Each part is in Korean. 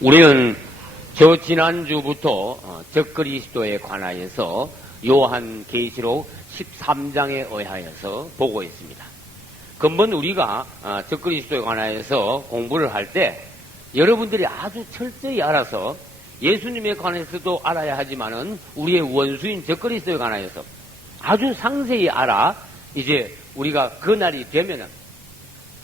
우리는 저 지난주부터 적그리스도에 관하여서 요한계시록 13장에 의하여서 보고 있습니다. 근본 우리가 적그리스도에 관하여서 공부를 할 때 여러분들이 아주 철저히 알아서 예수님에 관해서도 알아야 하지만은 우리의 원수인 적그리스도에 관하여서 아주 상세히 알아 이제 우리가 그날이 되면은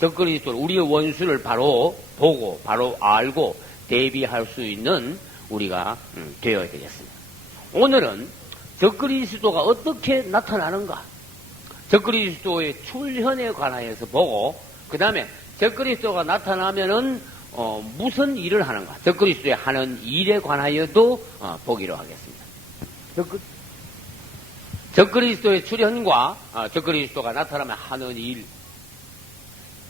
적그리스도 우리의 원수를 바로 보고 바로 알고 대비할 수 있는 우리가 되어야 되겠습니다. 오늘은 적그리스도가 어떻게 나타나는가, 적그리스도의 출현에 관하여서 보고, 그 다음에 적그리스도가 나타나면은 무슨 일을 하는가, 적그리스도의 하는 일에 관하여도 보기로 하겠습니다. 적그리스도의 출현과 적그리스도가 나타나면 하는 일.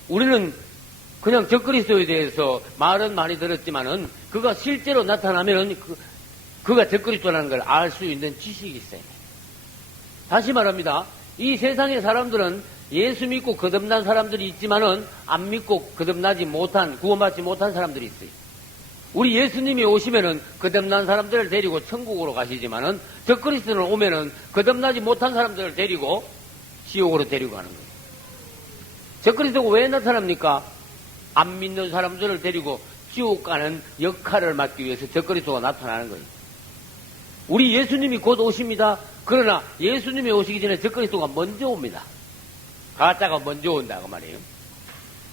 우리는 그냥 적그리스도에 대해서 말은 많이 들었지만은 그가 실제로 나타나면은 그가 적그리스도라는 걸 알 수 있는 지식이 있어요. 다시 말합니다. 이 세상의 사람들은 예수 믿고 거듭난 사람들이 있지만은 안 믿고 거듭나지 못한, 구원받지 못한 사람들이 있어요. 우리 예수님이 오시면은 거듭난 사람들을 데리고 천국으로 가시지만은 적그리스도는 오면은 거듭나지 못한 사람들을 데리고 지옥으로 데리고 가는 거예요. 적그리스도가 왜 나타납니까? 안 믿는 사람들을 데리고 지옥 가는 역할을 맡기 위해서 적그리스도가 나타나는 거예요. 우리 예수님이 곧 오십니다. 그러나 예수님이 오시기 전에 적그리스도가 먼저 옵니다. 가짜가 먼저 온다고 말이에요.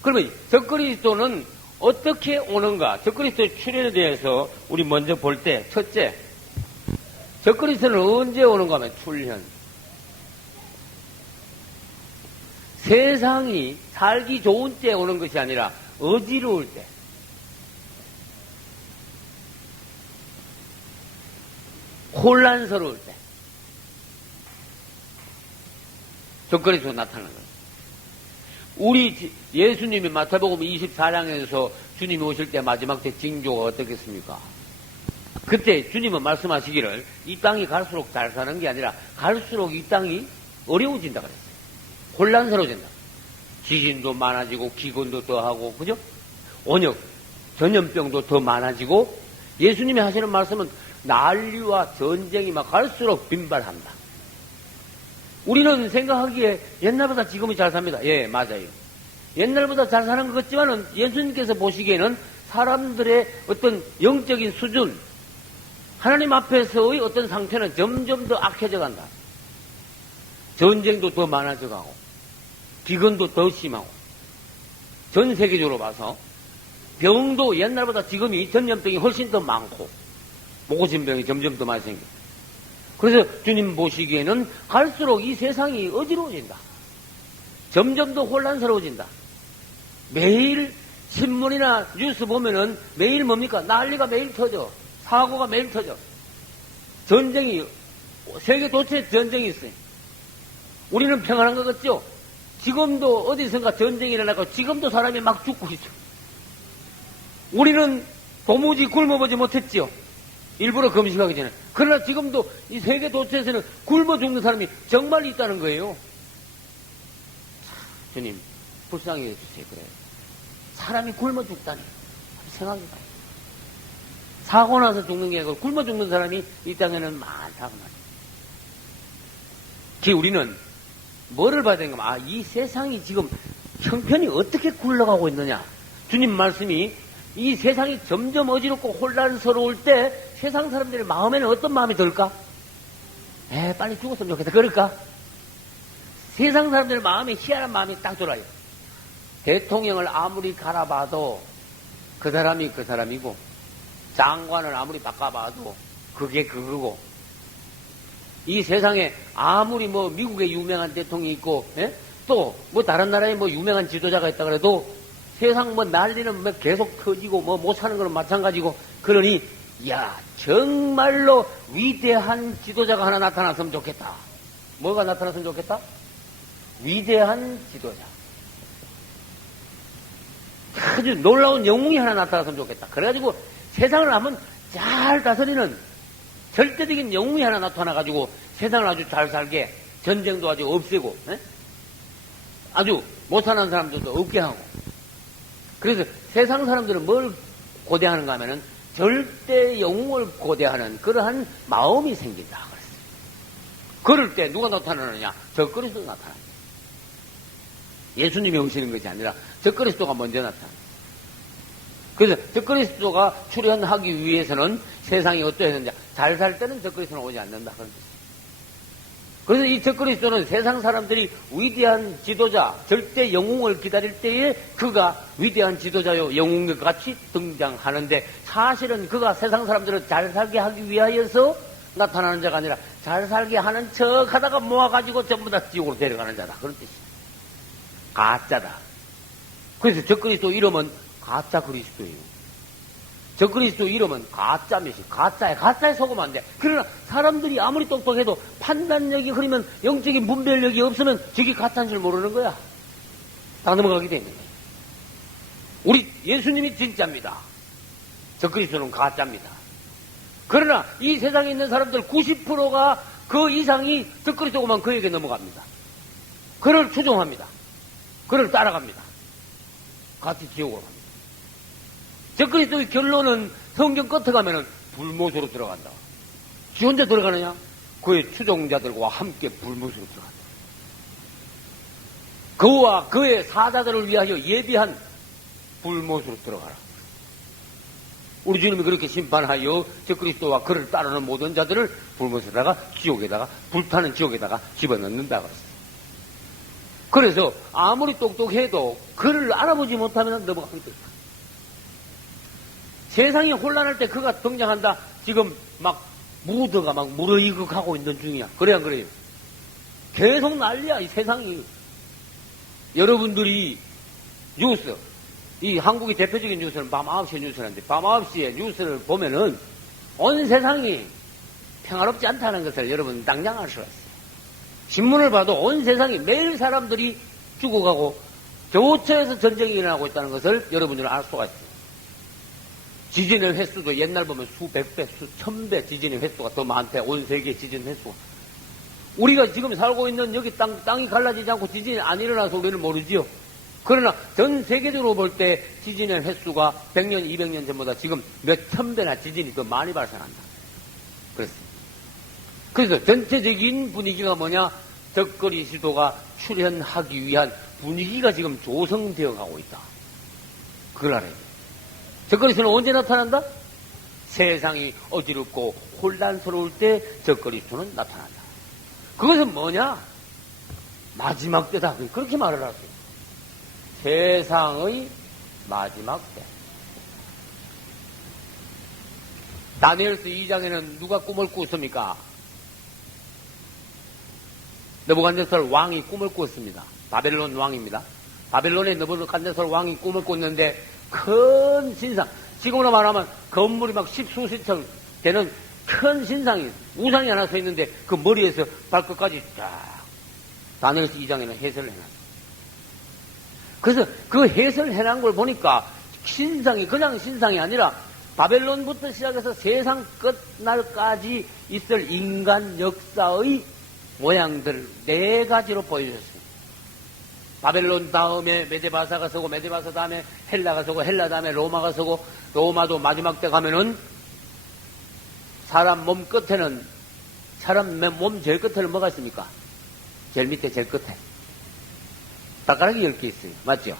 그러면 적그리스도는 어떻게 오는가? 적그리스도의 출현에 대해서 우리 먼저 볼 때 첫째, 적그리스도는 언제 오는가 하면 출현. 세상이 살기 좋은 때 오는 것이 아니라 어지러울 때, 혼란스러울 때 적그리스도가 나타나는 거예요. 우리 예수님이 마태복음 24장에서 주님이 오실 때 마지막 때 징조가 어떻겠습니까? 그때 주님은 말씀하시기를 이 땅이 갈수록 잘 사는 게 아니라 갈수록 이 땅이 어려워진다 그랬어요. 혼란스러워진다. 지진도 많아지고 기근도 더하고, 그죠? 온역, 전염병도 더 많아지고, 예수님이 하시는 말씀은 난리와 전쟁이 막 갈수록 빈발한다. 우리는 생각하기에 옛날보다 지금이 잘 삽니다. 예, 맞아요. 옛날보다 잘 사는 것 같지만은 예수님께서 보시기에는 사람들의 어떤 영적인 수준, 하나님 앞에서의 어떤 상태는 점점 더 악해져 간다. 전쟁도 더 많아져 가고, 기근도 더 심하고, 전 세계적으로 봐서 병도 옛날보다 지금이 전염병이 훨씬 더 많고, 모고진병이 점점 더 많이 생깁니다. 그래서 주님 보시기에는 갈수록 이 세상이 어지러워진다. 점점 더 혼란스러워진다. 매일 신문이나 뉴스 보면은 매일 뭡니까? 난리가 매일 터져. 사고가 매일 터져. 전쟁이, 세계 도처에 전쟁이 있어요. 우리는 평안한 것 같죠? 지금도 어디선가 전쟁이 일어나고 지금도 사람이 막 죽고 있어. 우리는 도무지 굶어보지 못했지요. 일부러 금식하기 전에. 그러나 지금도 이 세계 도처에서는 굶어 죽는 사람이 정말 있다는 거예요. 주님, 불쌍히 해주세요. 그래요. 사람이 굶어 죽다니. 생각해봐. 사고 나서 죽는 게 아니고 굶어 죽는 사람이 이 땅에는 많다고 말이에요. 우리는 뭐를 봐야 되는가? 이 세상이 지금 형편이 어떻게 굴러가고 있느냐? 주님 말씀이 이 세상이 점점 어지럽고 혼란스러울 때 세상 사람들의 마음에는 어떤 마음이 들까? 빨리 죽었으면 좋겠다. 그럴까? 세상 사람들의 마음에 희한한 마음이 딱 들어요. 대통령을 아무리 갈아봐도 그 사람이 그 사람이고, 장관을 아무리 바꿔봐도 그게 그거고, 이 세상에 아무리 미국에 유명한 대통령이 있고, 또 다른 나라에 유명한 지도자가 있다 그래도 세상 난리는 계속 터지고 못 사는 거는 마찬가지고, 그러니 정말로 위대한 지도자가 하나 나타났으면 좋겠다. 뭐가 나타났으면 좋겠다? 위대한 지도자. 아주 놀라운 영웅이 하나 나타났으면 좋겠다. 그래가지고 세상을 한번 잘 다스리는 절대적인 영웅이 하나 나타나가지고 세상을 아주 잘 살게, 전쟁도 아주 없애고, 아주 못 사는 사람들도 없게 하고. 그래서 세상 사람들은 뭘 고대하는가 하면은 절대 영웅을 고대하는 그러한 마음이 생긴다 그랬어요. 그럴 때 누가 나타나느냐? 적그리스도 나타납니다. 예수님이 오시는 것이 아니라 적그리스도가 먼저 나타납니다. 그래서 적그리스도가 출현하기 위해서는 세상이 어떠했는지 잘 살 때는 적그리스도는 오지 않는다 그런 뜻이에요. 그래서 이 적그리스도는 세상 사람들이 위대한 지도자, 절대 영웅을 기다릴 때에 그가 위대한 지도자요 영웅과 같이 등장하는데, 사실은 그가 세상 사람들을 잘 살게 하기 위하여서 나타나는 자가 아니라 잘 살게 하는 척 하다가 모아가지고 전부 다 지옥으로 데려가는 자다 그런 뜻이에요. 가짜다. 그래서 적그리스도 이름은 가짜 그리스도예요. 적그리스도 이름은 가짜 메시, 가짜에 속으면 안 돼. 그러나 사람들이 아무리 똑똑해도 판단력이 흐리면, 영적인 분별력이 없으면 저게 가짜인 줄 모르는 거야. 다 넘어가게 되는 거야. 우리 예수님이 진짜입니다. 적그리스도는 가짜입니다. 그러나 이 세상에 있는 사람들 90%가 그 이상이 적그리스도고만 그에게 넘어갑니다. 그를 추종합니다. 그를 따라갑니다. 같이 지옥으로 갑니다. 적그리스도의 결론은 성경 끝에 가면은 불못으로 들어간다. 지 혼자 들어가느냐? 그의 추종자들과 함께 불못으로 들어간다. 그와 그의 사자들을 위하여 예비한 불못으로 들어가라. 우리 주님이 그렇게 심판하여 적그리스도와 그를 따르는 모든 자들을 불못에다가 지옥에다가, 불타는 지옥에다가 집어넣는다 그랬어요. 그래서 아무리 똑똑해도 그를 알아보지 못하면 넘어가게 됩니다. 세상이 혼란할 때 그가 등장한다. 지금 막 무드가 막 무르익하고 있는 중이야. 그래 안 그래요? 계속 난리야 이 세상이. 여러분들이 뉴스, 이 한국의 대표적인 뉴스는 밤 9시에 뉴스라는데, 밤 9시에 뉴스를 보면은 온 세상이 평화롭지 않다는 것을 여러분 당장 알 수가 있어요. 신문을 봐도 온 세상이 매일 사람들이 죽어가고 저처에서 전쟁이 일어나고 있다는 것을 여러분들은 알 수가 있어요. 지진의 횟수도 옛날 보면 수백 배, 수천 배 지진의 횟수가 더 많대. 온 세계 지진 횟수가. 우리가 지금 살고 있는 여기 땅이 갈라지지 않고 지진이 안 일어나서 우리는 모르지요. 그러나 전 세계적으로 볼 때 지진의 횟수가 100년, 200년 전보다 지금 몇천 배나 지진이 더 많이 발생한다. 그래서 전체적인 분위기가 뭐냐? 적그리스도가 출현하기 위한 분위기가 지금 조성되어 가고 있다. 그걸 알아야 돼. 적그리스도는 언제 나타난다? 세상이 어지럽고 혼란스러울 때 적그리스도는 나타난다. 그것은 뭐냐? 마지막 때다. 그렇게 말을 하세요. 세상의 마지막 때. 다니엘서 2장에는 누가 꿈을 꿨습니까? 느부갓네살 왕이 꿈을 꿨습니다. 바벨론 왕입니다. 바벨론의 느부갓네살 왕이 꿈을 꿨는데 큰 신상, 지금으로 말하면 건물이 막 십수십 층 되는 큰 신상이, 우상이 하나 서 있는데 그 머리에서 발끝까지 쫙 다니엘서 2장에는 해설을 해놨어요. 그래서 그 해설을 해놓은 걸 보니까 신상이 그냥 신상이 아니라 바벨론부터 시작해서 세상 끝날까지 있을 인간 역사의 모양들 4가지로 보여줬습니다. 바벨론 다음에 메데바사가 서고, 메데바사 다음에 헬라가 서고, 헬라 다음에 로마가 서고, 로마도 마지막 때 가면은 사람 몸 끝에는, 사람 몸 제일 끝에는 뭐가 있습니까? 제일 밑에 제일 끝에 발가락이 10개 있어요. 맞죠?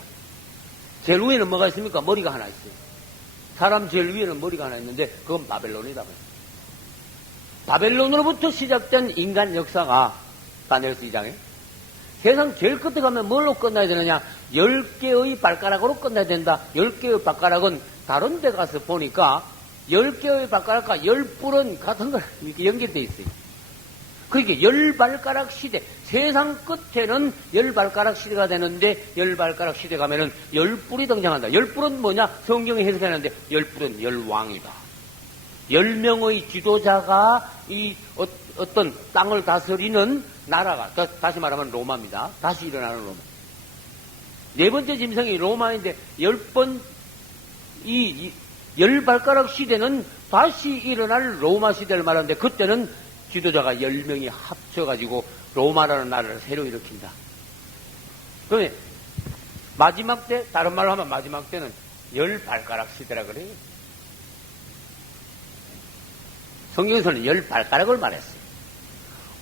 제일 위에는 뭐가 있습니까? 머리가 하나 있어요. 사람 제일 위에는 머리가 하나 있는데 그건 바벨론이다. 바벨론으로부터 시작된 인간 역사가 다니엘서 2장에 세상 제일 끝에 가면 뭘로 끝나야 되느냐? 10개의 발가락으로 끝나야 된다. 10개의 발가락은 다른 데 가서 보니까 10개의 발가락과 10뿔은 같은 걸 이렇게 연결되어 있어요. 그러니까 10발가락 시대, 세상 끝에는 10발가락 시대가 되는데 10발가락 시대 가면은 10뿔이 등장한다. 10뿔은 뭐냐? 성경이 해석하는데 10뿔은 10왕이다. 10명의 지도자가 이 어떤 땅을 다스리는 나라가, 다시 말하면 로마입니다. 다시 일어나는 로마. 네 번째 짐승이 로마인데 10번, 이 10발가락 시대는 다시 일어날 로마 시대를 말하는데 그때는 지도자가 10명이 합쳐가지고 로마라는 나라를 새로 일으킨다. 그러면 마지막 때, 다른 말로 하면 마지막 때는 10발가락 시대라 그래요. 성경에서는 10발가락을 말했어요.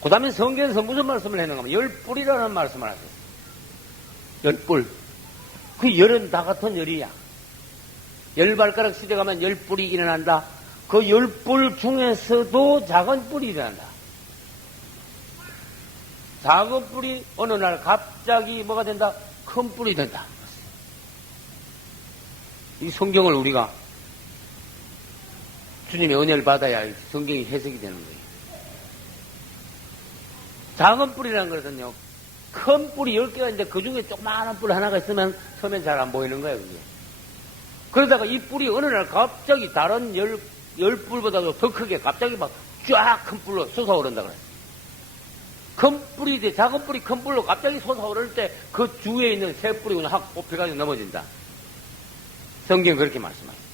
그 다음에 성경에서 무슨 말씀을 했는가 하면 10뿔이라는 말씀을 하셨어요. 10뿔. 그 열은 다 같은 열이야. 10발가락 시대 가면 10뿔이 일어난다. 그 10뿔 중에서도 작은 뿔이 일어난다. 작은 뿔이 어느 날 갑자기 뭐가 된다? 큰 뿔이 된다. 이 성경을 우리가 주님의 은혜를 받아야 성경이 해석이 되는 거예요. 작은 뿔이라는 것은요, 큰 뿔이 10개가 있는데 그 중에 조그마한 뿔 하나가 있으면 처음엔 잘 안 보이는 거예요, 그게. 그러다가 이 뿔이 어느 날 갑자기 다른 열 뿔보다도 더 크게 갑자기 막 쫙 큰 뿔로 솟아오른다 그래요. 큰 뿔이 돼, 작은 뿔이 큰 뿔로 갑자기 솟아오를 때 그 주위에 있는 새 뿔이 그냥 확 뽑혀가지고 넘어진다. 성경 그렇게 말씀하죠.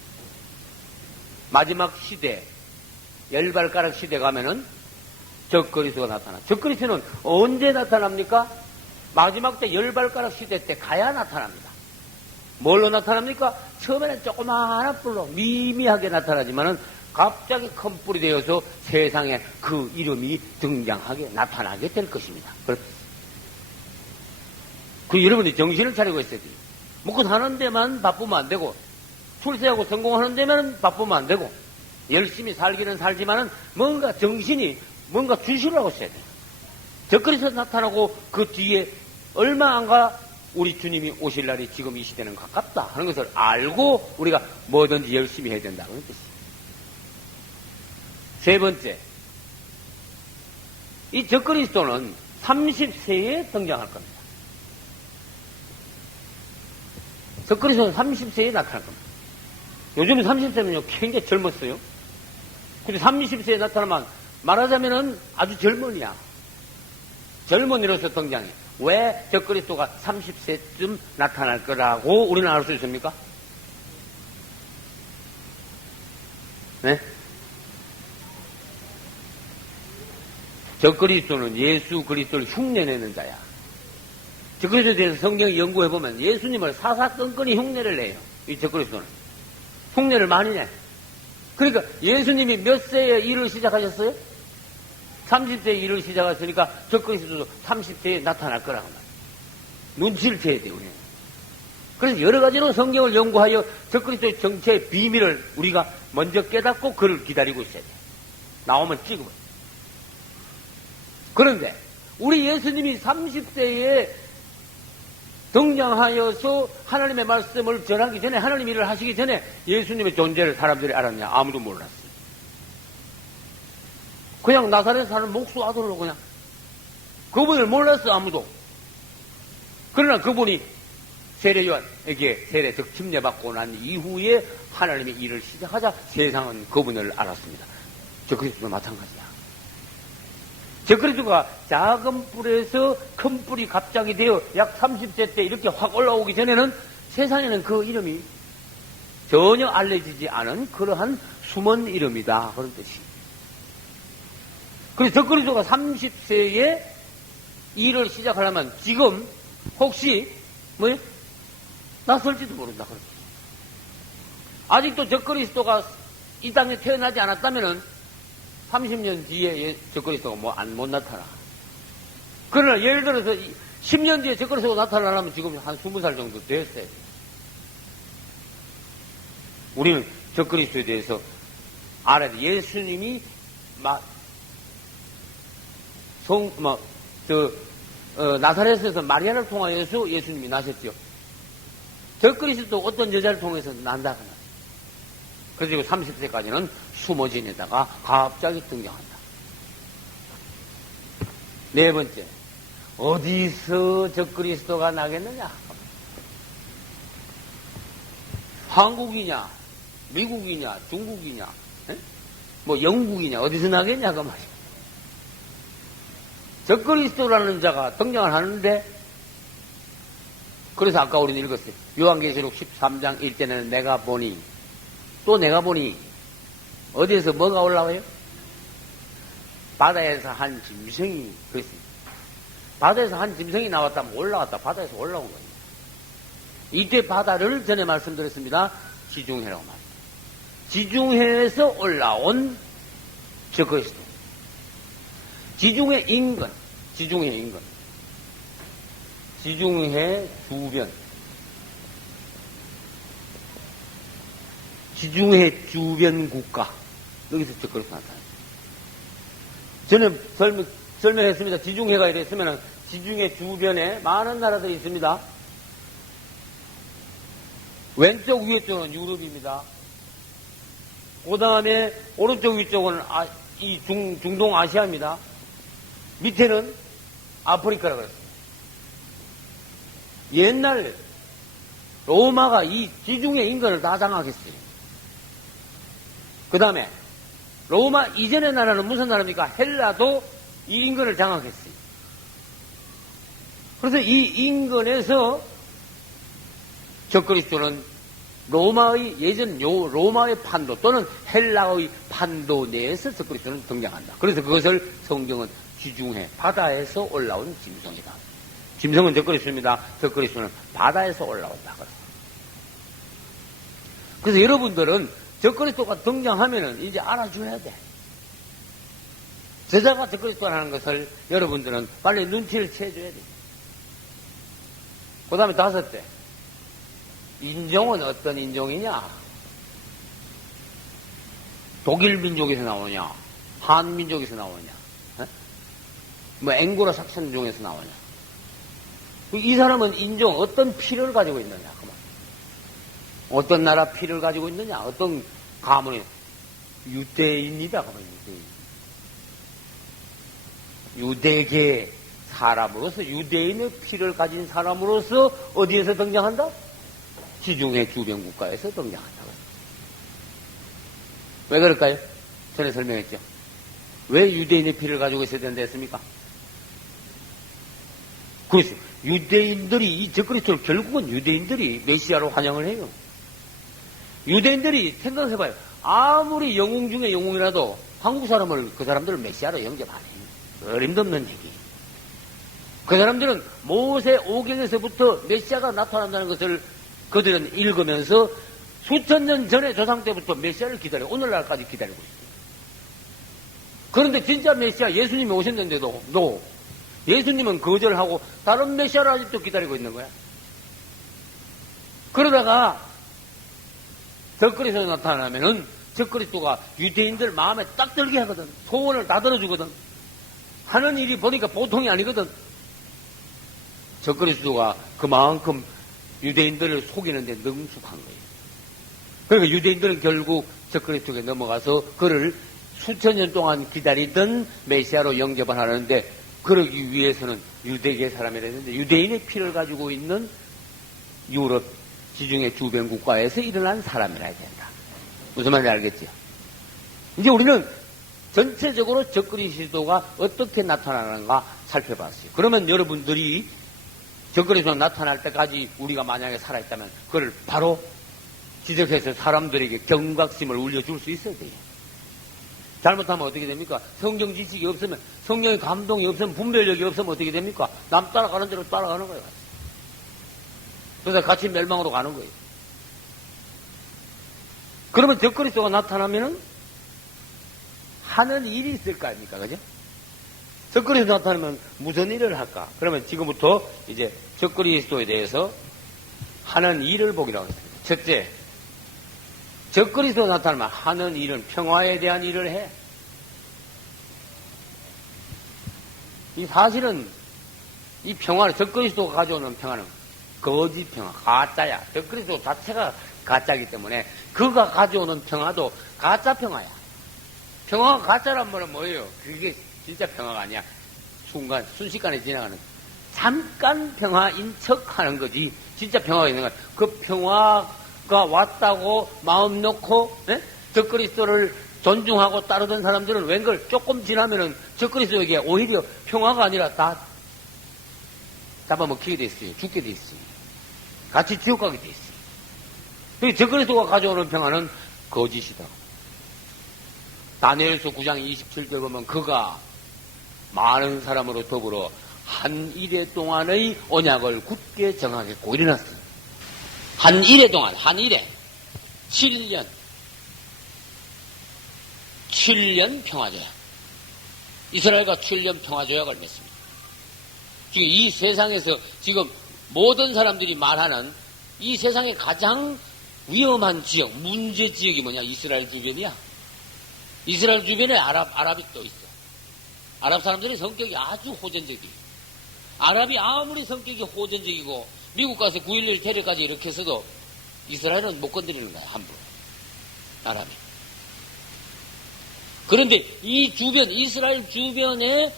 마지막 시대, 10발가락 시대 가면은 적그리스도가 나타나. 적그리스도는 언제 나타납니까? 마지막 때 10발가락 시대 때 가야 나타납니다. 뭘로 나타납니까? 처음에는 조그마한 뿔로 미미하게 나타나지만은 갑자기 큰 뿔이 되어서 세상에 그 이름이 등장하게 나타나게 될 것입니다. 그 여러분이 정신을 차리고 있어야 돼요. 먹고 사는 데만 바쁘면 안 되고, 출세하고 성공하는 데만 바쁘면 안 되고, 열심히 살기는 살지만은 뭔가 정신이 뭔가 주시라고 써야 돼요. 적그리스도 나타나고 그 뒤에 얼마 안 가 우리 주님이 오실 날이 지금 이 시대는 가깝다 하는 것을 알고 우리가 뭐든지 열심히 해야 된다 그런 뜻이에요. 세 번째, 이 적그리스도는 30세에 등장할 겁니다. 적그리스도는 30세에 나타날 겁니다. 요즘 30세면요 굉장히 젊었어요. 근데 30세에 나타나면 말하자면은 아주 젊은이야. 젊은이로서 등장해. 왜 적그리스도가 30세쯤 나타날 거라고 우리는 알 수 있습니까? 네? 적그리스도는 예수 그리스도를 흉내내는 자야. 적그리스도에 대해서 성경을 연구해보면 예수님을 사사건건히 흉내를 내요. 이 적그리스도는. 흉내를 많이 내. 그러니까 예수님이 몇 세에 일을 시작하셨어요? 30세에 일을 시작했으니까 적그리스도도 30세에 나타날 거라고 말이에요. 눈치를 채야 돼요, 우리는. 그래서 여러 가지로 성경을 연구하여 적그리스도의 정체의 비밀을 우리가 먼저 깨닫고 그를 기다리고 있어야 돼요. 나오면 찍으면. 그런데 우리 예수님이 30세에 등장하여서 하나님의 말씀을 전하기 전에, 하나님 일을 하시기 전에 예수님의 존재를 사람들이 알았냐? 아무도 몰랐어요. 그냥 나사렛에 사는 목수 아들로 그냥 그분을 몰랐어, 아무도. 그러나 그분이 세례요한에게 세례 득침례받고 난 이후에 하나님의 일을 시작하자 세상은 그분을 알았습니다. 적그리스도도 마찬가지야. 적그리스도가 작은 뿔에서 큰 뿔이 갑자기 되어 약 30세 때 이렇게 확 올라오기 전에는 세상에는 그 이름이 전혀 알려지지 않은 그러한 숨은 이름이다, 그런 뜻이. 그래서 적그리스도가 30세에 일을 시작하려면 지금 혹시 뭐요? 낯설지도 모른다, 그렇게. 아직도 적그리스도가 이 땅에 태어나지 않았다면은 30년 뒤에 적그리스도가 못 나타나. 그러나 예를 들어서 10년 뒤에 적그리스도가 나타나려면 지금 한 20살 정도 됐어요. 우리는 적그리스도에 대해서 알아야 돼. 예수님이 나사렛에서 마리아를 통하여서 예수님이 나셨죠. 적그리스도 어떤 여자를 통해서 난다. 그리고 30세까지는 숨어 지내다가 갑자기 등장한다. 네 번째, 어디서 적그리스도가 나겠느냐? 한국이냐, 미국이냐, 중국이냐, 뭐 영국이냐, 어디서 나겠냐, 그 말이야. 적그리스도라는 자가 등장을 하는데, 그래서 아까 우리는 읽었어요. 요한계시록 13장 1절에는 내가 보니, 또 내가 보니, 어디에서 뭐가 올라와요? 바다에서 한 짐승이, 그랬습니다. 바다에서 한 짐승이 나왔다면 올라왔다. 바다에서 올라온 거예요. 이때 바다를 전에 말씀드렸습니다. 지중해라고 말합니다. 지중해에서 올라온 적그리스도. 지중해 인근, 지중해 인근, 지중해 주변, 지중해 주변 국가, 여기서 적그리스도 나타나요. 저는 설명했습니다. 지중해가 이랬으면 지중해 주변에 많은 나라들이 있습니다. 왼쪽 위에 쪽은 유럽입니다. 그 다음에 오른쪽 위쪽은 중동 아시아입니다. 밑에는 아프리카라고 그랬습니다. 옛날 로마가 이 지중해 인근을 다 장악했어요. 그 다음에 로마 이전의 나라는 무슨 나라입니까? 헬라도 이 인근을 장악했어요. 그래서 이 인근에서 적그리스도는 로마의 로마의 판도 또는 헬라의 판도 내에서 적그리스도는 등장한다. 그래서 그것을 성경은 지중해 바다에서 올라온 짐승이다. 짐승은 적그리스도입니다. 적그리스도는 바다에서 올라온다. 그래서 여러분들은 적그리스도가 등장하면은 이제 알아줘야 돼. 저자가 적그리스도라는 것을 여러분들은 빨리 눈치를 채줘야 돼. 그 다음에 다섯째. 인종은 어떤 인종이냐? 독일 민족에서 나오냐? 한 민족에서 나오냐? 뭐 앵고라 삭선종에서 나오냐? 이 사람은 인종 어떤 피를 가지고 있느냐? 그만. 어떤 나라 피를 가지고 있느냐? 어떤 가문이 유대인이다. 그만. 유대계 사람으로서 유대인의 피를 가진 사람으로서 어디에서 등장한다? 지중해 주변 국가에서 등장한다. 왜 그럴까요? 전에 설명했죠. 왜 유대인의 피를 가지고 있어야 된다 했습니까? 그렇죠. 유대인들이 이 적그리스도를 결국은 유대인들이 메시아로 환영을 해요. 유대인들이 생각해봐요. 아무리 영웅 중에 영웅이라도 한국 사람을 그 사람들을 메시아로 영접 안 해요. 어림도 없는 얘기. 그 사람들은 모세 오경에서부터 메시아가 나타난다는 것을 그들은 읽으면서 수천 년 전에 조상 때부터 메시아를 기다려 오늘날까지 기다리고 있어요. 그런데 진짜 메시아 예수님이 오셨는데도 예수님은 거절하고 다른 메시아를 아직도 기다리고 있는 거야. 그러다가 적그리스도 나타나면은 적그리스도가 유대인들 마음에 딱 들게 하거든. 소원을 다 들어주거든. 하는 일이 보니까 보통이 아니거든. 적그리스도가 그만큼 유대인들을 속이는데 능숙한 거예요. 그러니까 유대인들은 결국 적그리스도에 넘어가서 그를 수천 년 동안 기다리던 메시아로 영접을 하는데 그러기 위해서는 유대계 사람이라 했는데 유대인의 피를 가지고 있는 유럽 지중해 주변 국가에서 일어난 사람이라 해야 된다. 무슨 말인지 알겠지요? 이제 우리는 전체적으로 적그리스도가 어떻게 나타나는가 살펴봤어요. 그러면 여러분들이 적그리스도가 나타날 때까지 우리가 만약에 살아있다면 그걸 바로 지적해서 사람들에게 경각심을 울려줄 수 있어야 돼요. 잘못하면 어떻게 됩니까? 성경 지식이 없으면, 성령의 감동이 없으면, 분별력이 없으면 어떻게 됩니까? 남 따라가는 대로 따라가는 거예요. 그래서 같이 멸망으로 가는 거예요. 그러면 적그리스도가 나타나면은 하는 일이 있을 거 아닙니까? 그죠? 적그리스도 나타나면 무슨 일을 할까? 그러면 지금부터 이제 적그리스도에 대해서 하는 일을 보기로 하겠습니다. 첫째, 적그리스도 나타나면 하는 일은 평화에 대한 일을 해. 이 사실은 이 평화는 적그리스도가 가져오는 평화는 거짓 평화, 가짜야. 적그리스도 자체가 가짜이기 때문에 그가 가져오는 평화도 가짜 평화야. 평화가 가짜란 말은 뭐예요? 그게 진짜 평화가 아니야. 순식간에 지나가는 잠깐 평화인 척 하는 거지. 진짜 평화가 있는 거야. 그 평화가 왔다고 마음 놓고 적그리스도를 존중하고 따르던 사람들은 웬걸 조금 지나면은 적그리스도에게 오히려 평화가 아니라 다 잡아먹히게 돼 있어요. 죽게 돼 있어요. 같이 지옥 가게 돼 있어요. 적그리스도가 가져오는 평화는 거짓이다. 다니엘서 9장 27절 보면 그가 많은 사람으로 더불어 한 일해 동안의 언약을 굳게 정하겠고 일어났어요. 한 일해 동안, 한 일해 7년 7년 평화조약. 이스라엘과 7년 평화조약을 맺습니다. 지금 이 세상에서 지금 모든 사람들이 말하는 이 세상의 가장 위험한 지역, 문제 지역이 뭐냐? 이스라엘 주변이야. 이스라엘 주변에 아랍이 또 있어. 아랍 사람들의 성격이 아주 호전적이에요. 아랍이 아무리 성격이 호전적이고 미국 가서 9.11 테러까지 이렇게 해서도 이스라엘은 못 건드리는 거야, 함부로. 아랍이. 그런데 이 주변, 이스라엘 주변의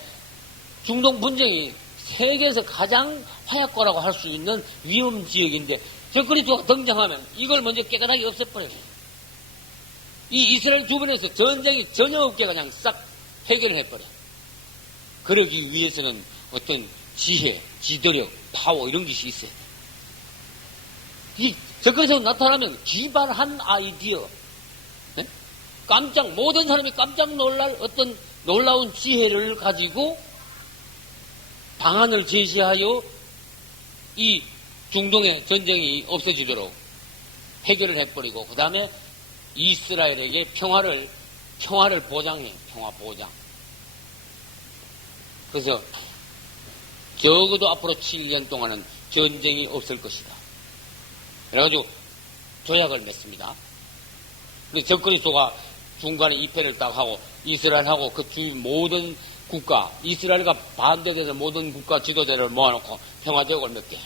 중동 분쟁이 세계에서 가장 화약고라고 할 수 있는 위험 지역인데 적그리스도가 등장하면 이걸 먼저 깨끗하게 없애버려요. 이 이스라엘 주변에서 전쟁이 전혀 없게 그냥 싹 해결해버려. 그러기 위해서는 어떤 지혜, 지도력, 파워 이런 것이 있어야 돼. 이 적그리스도가 나타나면 기발한 아이디어, 네? 모든 사람이 깜짝 놀랄 어떤 놀라운 지혜를 가지고 방안을 제시하여 이 중동의 전쟁이 없어지도록 해결을 해버리고 그 다음에 이스라엘에게 평화를 보장해. 평화 보장. 그래서 적어도 앞으로 7년 동안은 전쟁이 없을 것이다. 그래가지고 조약을 맺습니다. 그래서 적그리스도가 중간에 입회를 딱 하고 이스라엘하고 그 주위 모든 국가, 이스라엘과 반대되는 모든 국가 지도자를 모아놓고 평화조약을 맺게.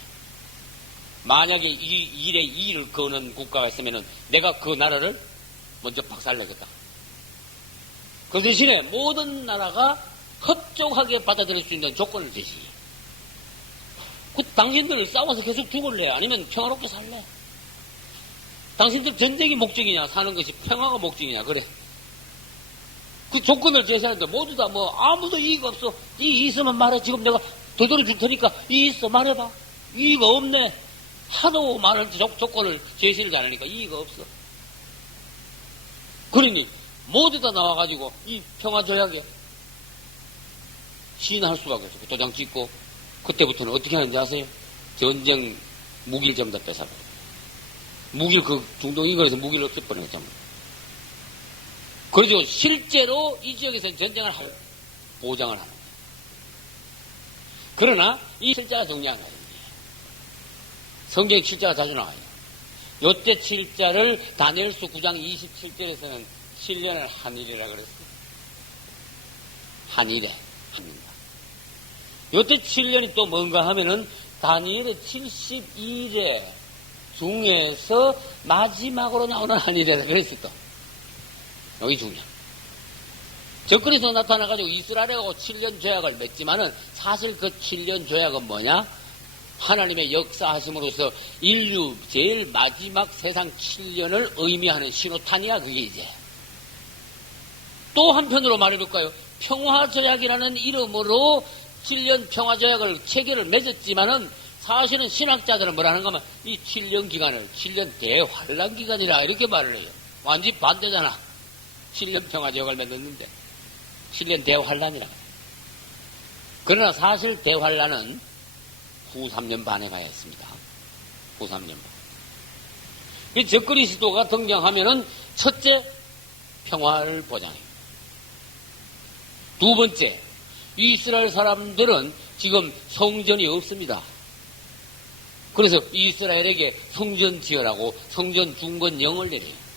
만약에 이 일에 이를 거는 국가가 있으면은 내가 그 나라를 먼저 박살내겠다. 그 대신에 모든 나라가 협족하게 받아들일 수 있는 조건을 제시해. 당신들 싸워서 계속 죽을래? 아니면 평화롭게 살래? 당신들 전쟁이 목적이냐? 사는 것이 평화가 목적이냐? 그래. 그 조건을 제시하는데 모두 다 아무도 이익 없어. 이익 있으면 말해. 지금 내가 되돌려 줄 테니까 이익 있어. 말해봐. 이익 없네. 하도 말할 조건을 제시를 잘하니까 이익 없어. 그러니 모두 다 나와가지고 이 평화조약에 시인할 수밖에 없어. 도장 찍고 그때부터는 어떻게 하는지 아세요? 전쟁 무기를 전부 다 뺏어버려. 무기를 중동 이거에서 무기를 없애버리는 거죠. 그래서 실제로 이 지역에서는 전쟁을 할 보장을 하는 거예요. 그러나 이 칠자가 중요한 거예요. 성경에 칠자가 자주 나와요. 요때 칠자를 다니엘서 9장 27절에서는 7년을 한일이라 그랬어요. 한일에 합니다. 요때 7년이 또 뭔가 하면은 다니엘의 72일 중에서 마지막으로 나오는 한일이라 그랬어요. 또 여기 중요한. 적그리스도 나타나가지고 이스라엘하고 7년 조약을 맺지만은 사실 그 7년 조약은 뭐냐? 하나님의 역사하심으로써 인류 제일 마지막 세상 7년을 의미하는 신호탄이야, 그게 이제. 또 한편으로 말해볼까요? 평화조약이라는 이름으로 7년 평화조약을 체결을 맺었지만은 사실은 신학자들은 뭐라는 거면 이 7년 기간을 7년 대환란 기간이라 이렇게 말을 해요. 완전히 반대잖아. 7년 평화조약을 맺었는데 7년 대환란이라. 그러나 사실 대환란은 후 3년 반에 가야 했습니다. 후 3년 반. 이 적그리스도가 등장하면은 첫째, 평화를 보장해요. 두 번째, 이스라엘 사람들은 지금 성전이 없습니다. 그래서 이스라엘에게 성전 지으라고 성전 중건령을 내려요.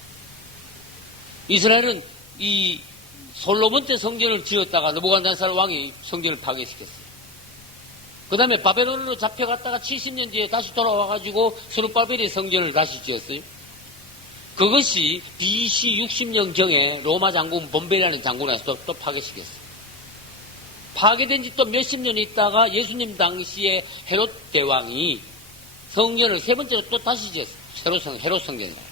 이스라엘은 이 솔로몬 때 성전을 지었다가 느부갓네살 왕이 성전을 파괴시켰어요. 그 다음에 바벨론으로 잡혀갔다가 70년 뒤에 다시 돌아와가지고 스룹바벨이 성전을 다시 지었어요. 그것이 BC 60년경에 로마 장군 본베라는 장군에서 또 파괴시켰어요. 파괴된 지 또 몇십 년 있다가 예수님 당시에 헤롯 대왕이 성전을 세 번째로 또 다시 지었어요. 헤롯 성전이에요.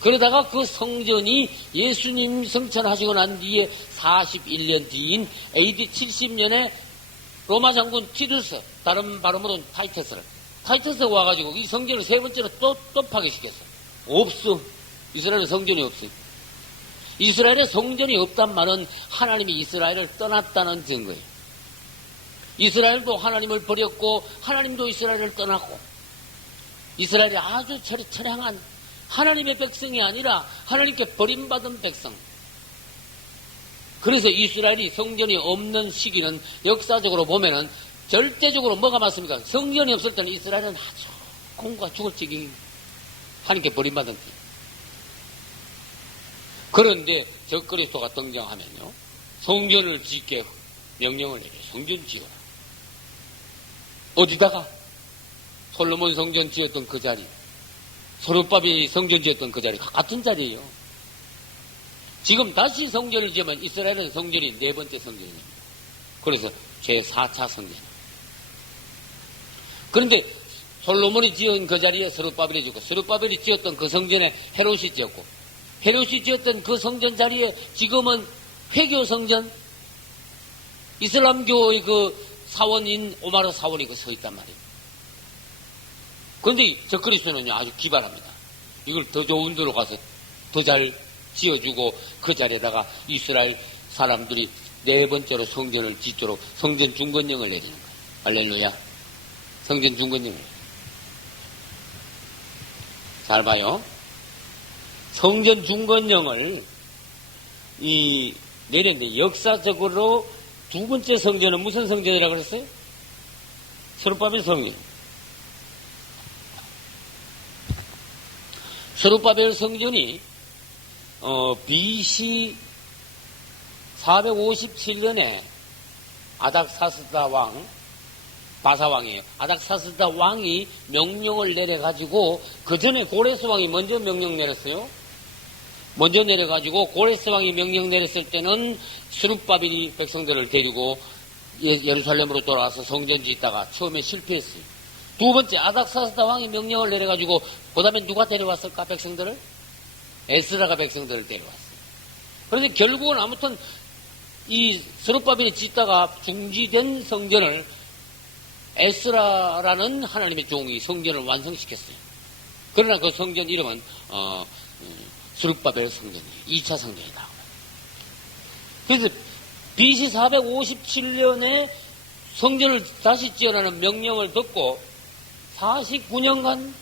그러다가 그 성전이 예수님 성천하시고 난 뒤에 41년 뒤인 AD 70년에 로마 장군 티투스, 다른 발음으로는 타이터스가 와가지고 이 성전을 세 번째로 또 파괴시켰어. 없어. 이스라엘에 성전이 없어. 이스라엘에 성전이 없단 말은 하나님이 이스라엘을 떠났다는 증거예요. 이스라엘도 하나님을 버렸고 하나님도 이스라엘을 떠났고 이스라엘이 아주 처량한 하나님의 백성이 아니라 하나님께 버림받은 백성. 그래서 이스라엘이 성전이 없는 시기는 역사적으로 보면은 절대적으로 뭐가 맞습니까? 성전이 없을 때는 이스라엘은 아주 공과 죽을 지경이 하나님께 버림받은 길. 그런데 적그리스도가 등장하면요, 성전을 짓게 명령을 내려. 성전 지어라. 어디다가? 솔로몬 성전 지었던 그 자리, 서룹바벨이 성전 지었던 그 자리가 같은 자리예요. 지금 다시 성전을 지으면 이스라엘은 성전이 네 번째 성전입니다. 그래서 제4차 성전. 그런데 솔로몬이 지은 그 자리에 서룹바벨이 지었고, 서룹바벨이 지었던 그 성전에 헤롯이 지었고, 헤롯이 지었던 그 성전 자리에 지금은 회교 성전, 이슬람교의 그 사원인 오마르 사원이 그 서 있단 말이에요. 그런데 적그리스도는요, 아주 기발합니다. 이걸 더 좋은 데로 가서 더 잘 지어주고 그 자리에다가 이스라엘 사람들이 네 번째로 성전을 짓도록 성전 중건령을 내리는 거예요. 할렐루야. 성전 중건령을. 잘 봐요. 성전 중건령을 내렸는데 역사적으로 두 번째 성전은 무슨 성전이라고 그랬어요? 스룹바벨 성전. 스룹바벨 성전이 BC 457년에 아닥사스다 왕, 바사왕이에요. 아닥사스다 왕이 명령을 내려가지고, 그 전에 고레스 왕이 먼저 명령 내렸어요. 먼저 내려가지고, 고레스 왕이 명령 내렸을 때는 스룹바벨이 백성들을 데리고 예루살렘으로 돌아와서 성전 짓다가 처음에 실패했어요. 두 번째, 아닥사스다 왕이 명령을 내려가지고, 그 다음에 누가 데려왔을까, 백성들을? 에스라가 백성들을 데려왔어요. 그런데 결국은 아무튼 이 스룹바벨이 짓다가 중지된 성전을 에스라라는 하나님의 종이 성전을 완성시켰어요. 그러나 그 성전 이름은 스룹바벨 성전이에요. 2차 성전이다. 그래서 BC 457년에 성전을 다시 지어라는 명령을 듣고 49년간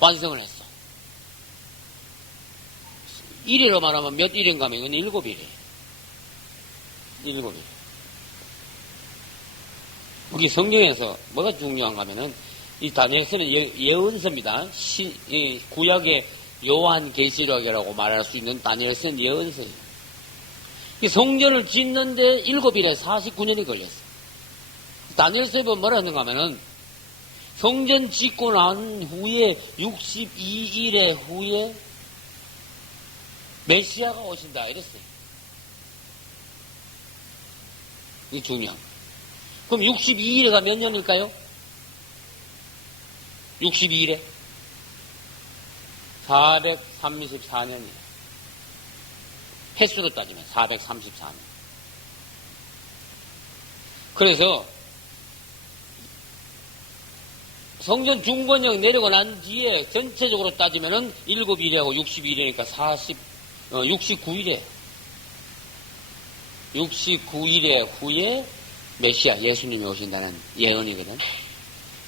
완성을 했어. 일일로 말하면 몇 일인가 하면 7일이에요. 7일. 여기 성경에서 뭐가 중요한가 하면은 이 다니엘서는 예언서입니다. 구약의 요한계시록이라고 말할 수 있는 다니엘서는 예언서예요. 이 성전을 짓는데 7일에 49년이 걸렸어요. 다니엘서에 보면 뭐라 했는가 하면은 성전 짓고 난 후에 62일에 후에 메시아가 오신다 이랬어요. 이게 중요한 거예요. 그럼 62일에가 몇 년일까요? 62일에 434년이에요. 횟수로 따지면 434년. 그래서 성전 중건령 내려고 난 뒤에 전체적으로 따지면은 7일하고 62일이니까 69일에 69일에 후에 메시아 예수님이 오신다는 예언이거든.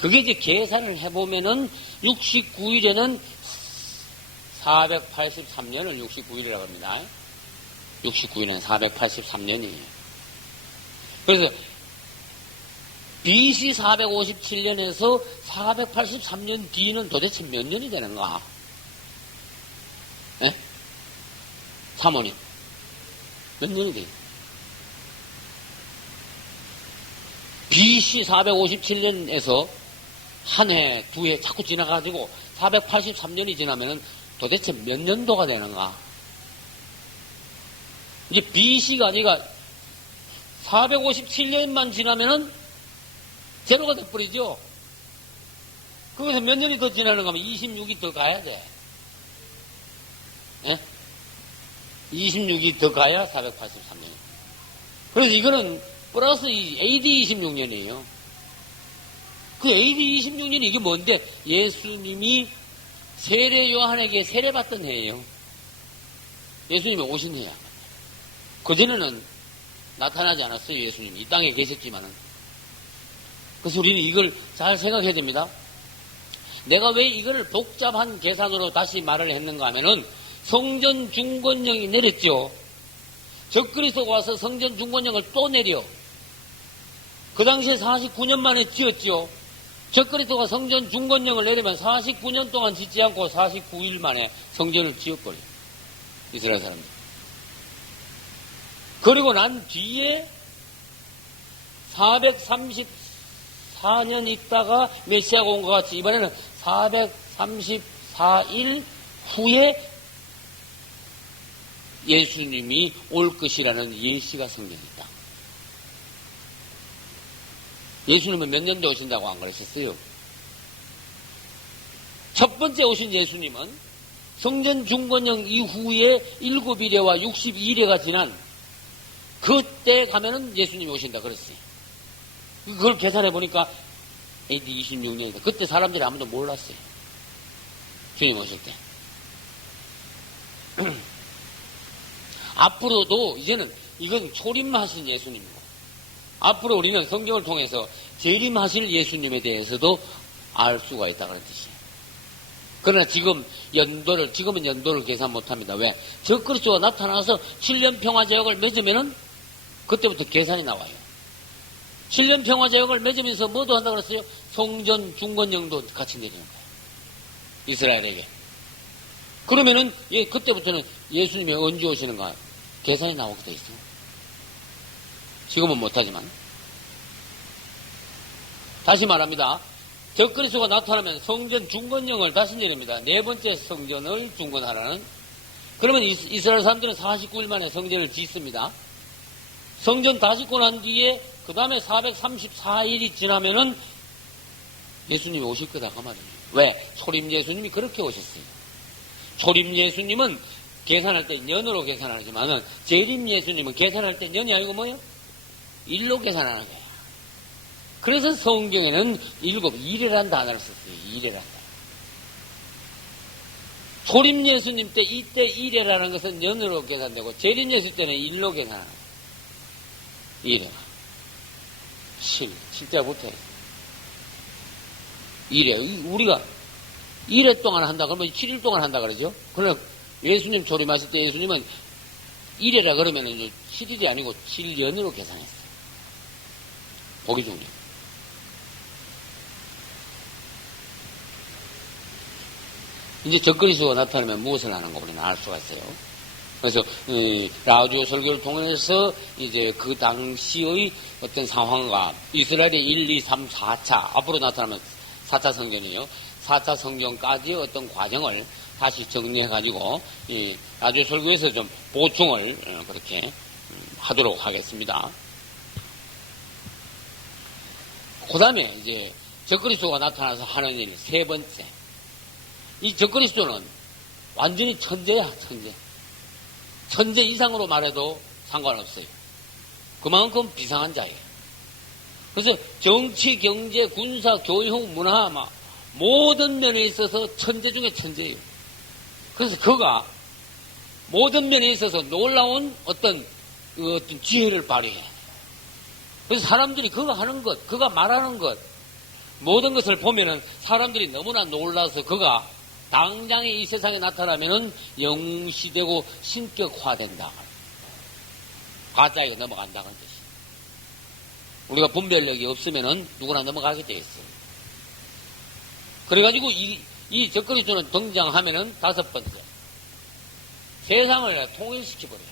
그게 이제 계산을 해보면은 69일에는 483년을 69일이라고 합니다. 69일에는 483년이에요. 그래서 BC 457년에서 483년 뒤는 도대체 몇 년이 되는가? 예? 사모님. 몇 년이 돼요? BC 457년에서 한 해, 두 해 자꾸 지나가지고 483년이 지나면은 도대체 몇 년도가 되는가? 이제 BC가 아니라 457년만 지나면은 제로가 돼버리죠? 거기서 몇 년이 더 지나는가 하면 26이 더 가야 돼. 예? 26이 더 가야 483년. 그래서 이거는 플러스 AD 26년이에요. 그 AD 26년이 이게 뭔데? 예수님이 세례 요한에게 세례받던 해예요. 예수님이 오신 해야. 그전에는 나타나지 않았어요, 예수님이. 이 땅에 계셨지만은. 그래서 우리는 이걸 잘 생각해야 됩니다. 내가 왜 이걸 복잡한 계산으로 다시 말을 했는가 하면은 성전 중건령이 내렸죠. 적그리스도가 와서 성전 중건령을 또 내려. 그 당시에 49년 만에 지었죠. 적그리스도가 성전 중건령을 내리면 49년 동안 짓지 않고 49일 만에 성전을 지었거든요. 이스라엘 사람들. 그리고 난 뒤에 434년 있다가 메시아가 온 것 같이 이번에는 434일 후에 예수님이 올 것이라는 예시가 성경에 있다. 예수님은 몇 년대 오신다고 안 그러셨어요? 첫 번째 오신 예수님은 성전 중건령 이후에 7일에와 62일에가 지난 그때 가면은 예수님이 오신다 그랬어요. 그걸 계산해 보니까 AD 26년이다. 그때 사람들이 아무도 몰랐어요. 주님 오실 때. 앞으로도 이제는 이건 초림하신 예수님이고 앞으로 우리는 성경을 통해서 재림하실 예수님에 대해서도 알 수가 있다 그런 뜻이에요. 그러나 지금은 연도를 계산 못합니다. 왜? 적그리스도가 나타나서 7년 평화제약을 맺으면은 그때부터 계산이 나와요. 7년 평화제약을 맺으면서 뭐도 한다고 그랬어요? 성전 중건령도 같이 내리는 거예요. 이스라엘에게. 그러면은 그때부터는 예수님이 언제 오시는가 계산이 나오게 돼 있어요. 지금은 못하지만. 다시 말합니다. 적그리스도가 나타나면 성전 중건령을 다시 내립니다. 네 번째 성전을 중건하라는. 그러면 이스라엘 사람들은 49일 만에 성전을 짓습니다. 성전 다 짓고 난 뒤에 그 다음에 434일이 지나면은 예수님이 오실 거다 그 말이에요. 왜? 초림 예수님이 그렇게 오셨어요. 초림 예수님은 계산할 때 년으로 계산하지만은 재림 예수님은 계산할 때 년이 아니고 뭐예요? 일로 계산하는 거예요. 그래서 성경에는 일이라는 단어를 썼어요. 일이라는 단어. 초림 예수님 때 이때 일이라는 것은 년으로 계산되고 재림 예수 때는 일로 계산하는 거예요. 일에. 진짜 못해. 일에. 우리가 1회 동안 한다 그러면 7일 동안 한다 그러죠? 그러나 예수님 초림하실 때 예수님은 1회라 그러면 7일이 아니고 7년으로 계산했어요. 보기 중요. 이제 적그리스도가 나타나면 무엇을 하는 거 우리는 알 수가 있어요. 그래서 라디오 설교를 통해서 이제 그 당시의 어떤 상황과 이스라엘의 1, 2, 3, 4차 앞으로 나타나면 4차 성전이에요. 4차 성전까지의 어떤 과정을 다시 정리해가지고 이 라디오 설교에서 좀 보충을 그렇게 하도록 하겠습니다. 그 다음에 이제 적그리스도가 나타나서 하는 일이 세 번째. 이 적그리스도는 완전히 천재야, 천재. 천재 이상으로 말해도 상관없어요. 그만큼 비상한 자예요. 그래서 정치, 경제, 군사, 교육, 문화, 모든 면에 있어서 천재 중에 천재예요. 그래서 그가 모든 면에 있어서 놀라운 어떤 지혜를 발휘해요. 그래서 사람들이 그가 하는 것, 그가 말하는 것, 모든 것을 보면은 사람들이 너무나 놀라서 그가 당장에 이 세상에 나타나면은 영시되고 신격화된다. 가짜에 넘어간다는 뜻이. 우리가 분별력이 없으면은 누구나 넘어가게 돼 있어요. 그래가지고 이 적그리스도는 등장하면은 다섯 번째. 세상을 통일시켜버려요.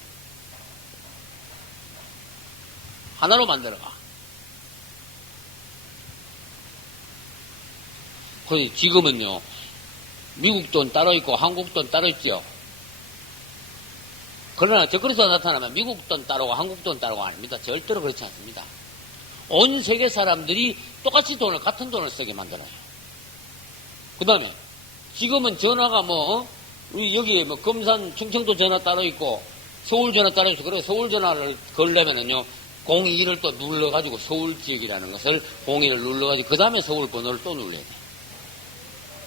하나로 만들어가. 그래서 지금은요, 미국 돈 따로 있고 한국 돈 따로 있죠. 그러나 적그리스도가 나타나면 미국 돈 따로고 한국 돈 따로가 아닙니다. 절대로 그렇지 않습니다. 온 세계 사람들이 똑같이 같은 돈을 쓰게 만들어요. 그 다음에 지금은 전화가 우리 여기에 금산 충청도 전화 따로 있고 서울 전화 따로 있어. 그래서 서울 전화를 걸려면은요 02를 또 눌러가지고 서울 지역이라는 것을 02를 눌러가지고 그 다음에 서울 번호를 또 눌러야 돼.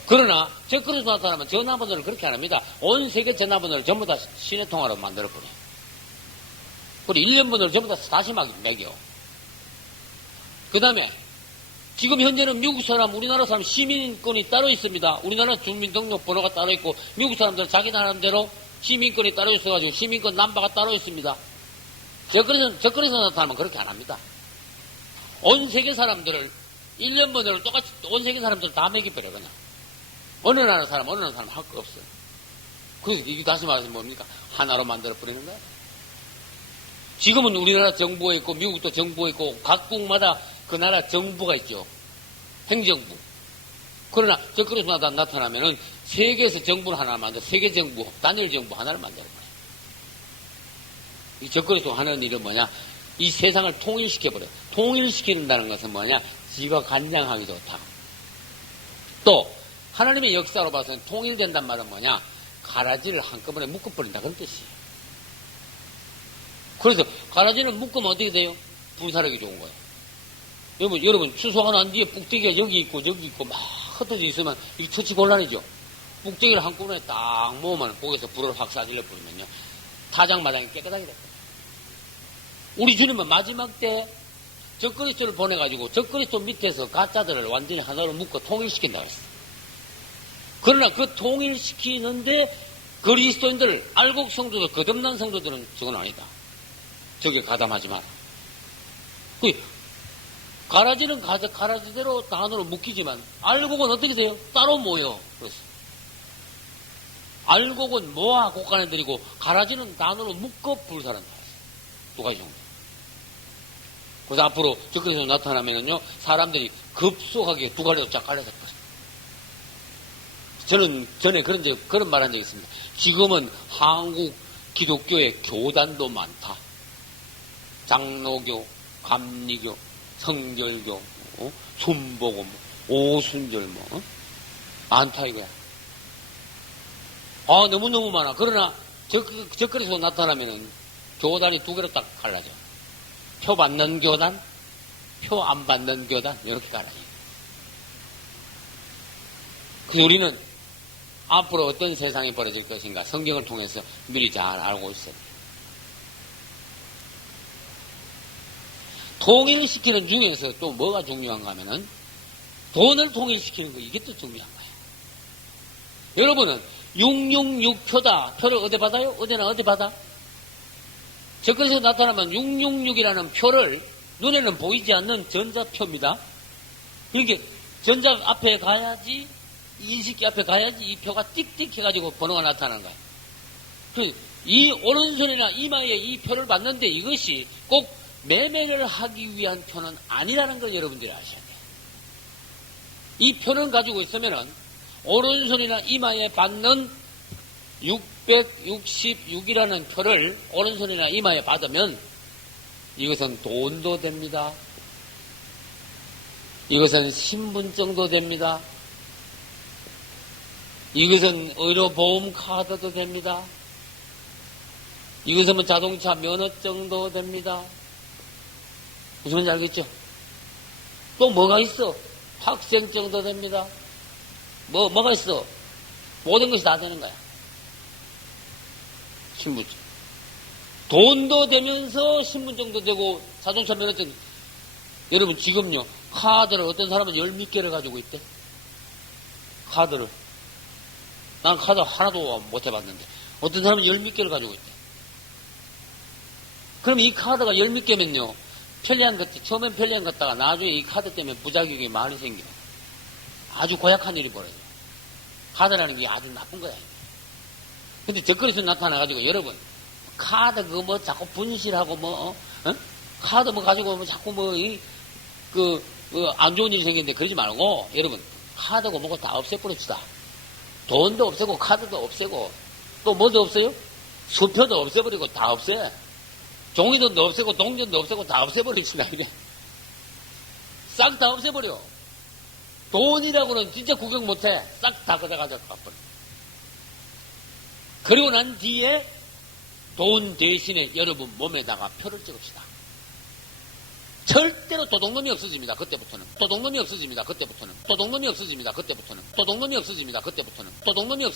그러나 적그리스도 나타나면 전화번호를 그렇게 안 합니다. 온 세계 전화번호를 전부 다 시내통화로 만들어버려요. 그리고 1년 번호를 전부 다 다시 매겨. 그 다음에 지금 현재는 미국 사람, 우리나라 사람 시민권이 따로 있습니다. 우리나라 주민등록번호가 따로 있고 미국 사람들은 자기 나름대로 시민권이 따로 있어가지고 시민권 넘버가 따로 있습니다. 적거리에서 나타나면 그렇게 안 합니다. 온 세계 사람들을 1년 번으로 똑같이 온 세계 사람들 다 먹여버려 그냥. 어느 나라 사람 할 거 없어요. 그래서 이게 다시 말해서 뭡니까? 하나로 만들어 버리는 거야. 지금은 우리나라 정부가 있고 미국도 정부가 있고 각국마다 그 나라 정부가 있죠. 행정부. 그러나 적거리에서 나타나면은 세계에서 정부를 하나 만들어 세계 정부, 단일 정부 하나를 만들어 버려요. 이 적거리에서 하는 일은 뭐냐? 이 세상을 통일시켜버려. 통일시킨다는 것은 뭐냐? 지가 간장하기 좋다. 또 하나님의 역사로 봐서는 통일된단 말은 뭐냐? 가라지를 한꺼번에 묶어버린다 그런 뜻이에요. 그래서 가라지는 묶으면 어떻게 돼요? 분사력이 좋은 거예요. 여러분 추수하고 난 뒤에 꼭대기가 여기 있고 저기 있고 막 흩어져 있으면 이게 처치 곤란이죠. 꼭대기를 한꺼번에 딱 모으면 거기서 불을 확 쏴질러 버리면요. 타작마당이 깨끗하게 됐다. 우리 주님은 마지막 때 적그리스도를 보내가지고 적그리스도 밑에서 가짜들을 완전히 하나로 묶어 통일시킨다고 했어요. 그러나 그 통일시키는데 그리스도인들, 알곡 성도들, 거듭난 성도들은 저건 아니다. 저게 가담하지 마라. 가라지는 가라지대로 단으로 묶이지만 알곡은 어떻게 돼요? 따로 모여. 그래서 알곡은 모아 곡간에 들이고 가라지는 단으로 묶어 불사른다. 두 가지 정도. 그래서 앞으로 적그리스도 나타나면은요, 사람들이 급속하게 두 갈래로 쫙 갈려서 버려요. 저는 전에 그런 말 한 적이 있습니다. 지금은 한국 기독교의 교단도 많다. 장로교, 감리교, 성결교, 순복음, 오순절 많다 이거야. 너무너무 많아. 그러나 적그리스도 나타나면은 교단이 두 개로 딱 갈라져. 표 받는 교단, 표 안 받는 교단, 이렇게 갈라져. 그래서 우리는 앞으로 어떤 세상이 벌어질 것인가 성경을 통해서 미리 잘 알고 있어요. 통일시키는 중에서 또 뭐가 중요한가 하면은 돈을 통일시키는 거, 이게 또 중요한 거예요. 여러분은 666표다. 표를 어디 받아요? 어디나 어디 받아? 적그리스도 나타나면 666이라는 표를 눈에는 보이지 않는 전자표입니다. 이렇게 전자 앞에 가야지, 인식기 앞에 가야지 이 표가 띡띡 해가지고 번호가 나타나는 거예요. 그래서 이 오른손이나 이마에 이 표를 받는데 이것이 꼭 매매를 하기 위한 표는 아니라는 걸 여러분들이 아셔야 돼요. 이 표를 가지고 있으면은 오른손이나 이마에 받는 666이라는 표를 오른손이나 이마에 받으면 이것은 돈도 됩니다. 이것은 신분증도 됩니다. 이것은 의료보험 카드도 됩니다. 이것은 자동차 면허증도 됩니다. 무슨 말인지 알겠죠? 또 뭐가 있어? 학생증도 됩니다. 뭐가 있어? 모든 것이 다 되는 거야. 신분증. 돈도 되면서 신분증도 되고 자동차 면허증. 여러분 지금요, 카드를 어떤 사람은 10몇 개를 가지고 있대. 카드를. 난 카드 하나도 못 해봤는데 어떤 사람은 10몇 개를 가지고 있대. 그럼 이 카드가 10몇 개면요, 편리한 것, 처음엔 편리한 것 같다가 나중에 이 카드 때문에 부작용이 많이 생겨. 아주 고약한 일이 벌어져. 카드라는 게 아주 나쁜 거야. 근데 적그리스도 나타나가지고 여러분, 카드 그거 뭐 자꾸 분실하고 카드 뭐 가지고 뭐 자꾸 안 좋은 일이 생기는데 그러지 말고 여러분, 카드고 뭐고 다 없애버립시다. 돈도 없애고 카드도 없애고 또 뭐도 없어요? 수표도 없애버리고 다 없애. 종이돈도 없애고 동전도 없애고 다 없애버립시다. 이게 싹 다 없애버려. 돈이라고는 진짜 구경 못해. 싹 다 걷어가져 가버려. 그리고 난 뒤에 돈 대신에 여러분 몸에다가 표를 찍읍시다. 절대로 도둑놈이 없어집니다. 그때부터는. 도둑놈이 없어집니다. 그때부터는. 도둑놈이 없어집니다. 그때부터는. 도둑놈이 없어집니다. 그때부터는. 도둑놈이 없어집니다.